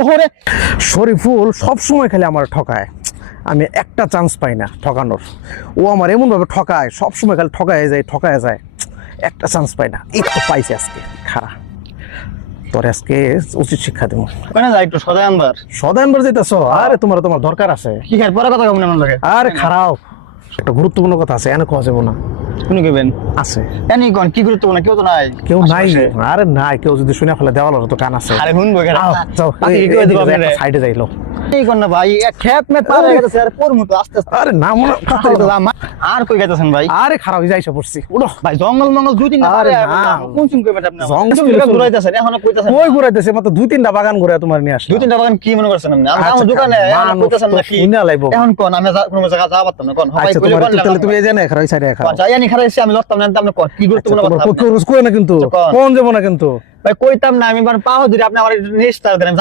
ওরে শরীফুল সব সময় খালি আমার ঠকায়, আমি একটা চান্স পাই না ঠকানোর। ও আমার এমন ভাবে ঠকায়, সব সময় খালি ঠকায় যায়, একটা চান্স পাই না। এই তো পাইছে আজকে, খারা তোর আজকে উচিত শিক্ষা দেবো। কেন যাই একটু সদাই আনবার সদাই আনবার যেতেছ? আরে তোমার দরকার আছে। কি খাই পরে কথা কেমন লাগে? আরে খারাপ, একটা গুরুত্বপূর্ণ কথা আছে, এনে কোয়া যাবো না। শুনে কেবেন আছে এনি কোন কি গুরুত্বপূর্ণ? কেউ তো নাই। কেউ নাই? আরে নাই, কেউ যদি শুনে ফেলে দেওয়ার তো টান আছে। আরে শুনবো সাইডে যাইলো। এই কোন না ভাই, এক খেত মে পার হয়ে গেছে আর পর মতো আস্তে আস্তে। আরে না মনে আর কই গেছেন ভাই? আরে খারাপ যাইছে পড়ছি। উড়ো ভাই জঙ্গল মঙ্গল দুই তিনটা আরে পারে না। কোন সিন কইবেন আপনি? জঙ্গল ঘুরাইতেছেন এখন কইতাছেন কই ঘুরাইতেছে? মাত্র দুই তিনটা বাগান ঘুরে তোমার নিয়ে আসলাম। দুই তিনটা বাগান কি মনে করছেন আপনি? আচ্ছা, আমার দোকানে এখন মানুষ কইতাছেন তো নাকি? শুনে লাইবো। এখন কোন আমি কোনো জায়গা যাব পারতাম না কোন? ভাই আচ্ছা কইলে তোমার বললাম তাহলে তুমি এই জানে খারাপ সাইডে খারাপ। যাই আনি খারাইছি আমি লড়তাম না আপনি কোন কি গুরুত্বপূর্ণ কথা? কই না কিন্তু, কোন যাবো না কিন্তু। ভাই কইতাম না আমি মানে পাও ধরে আপনি আমার রেস্ট দেন।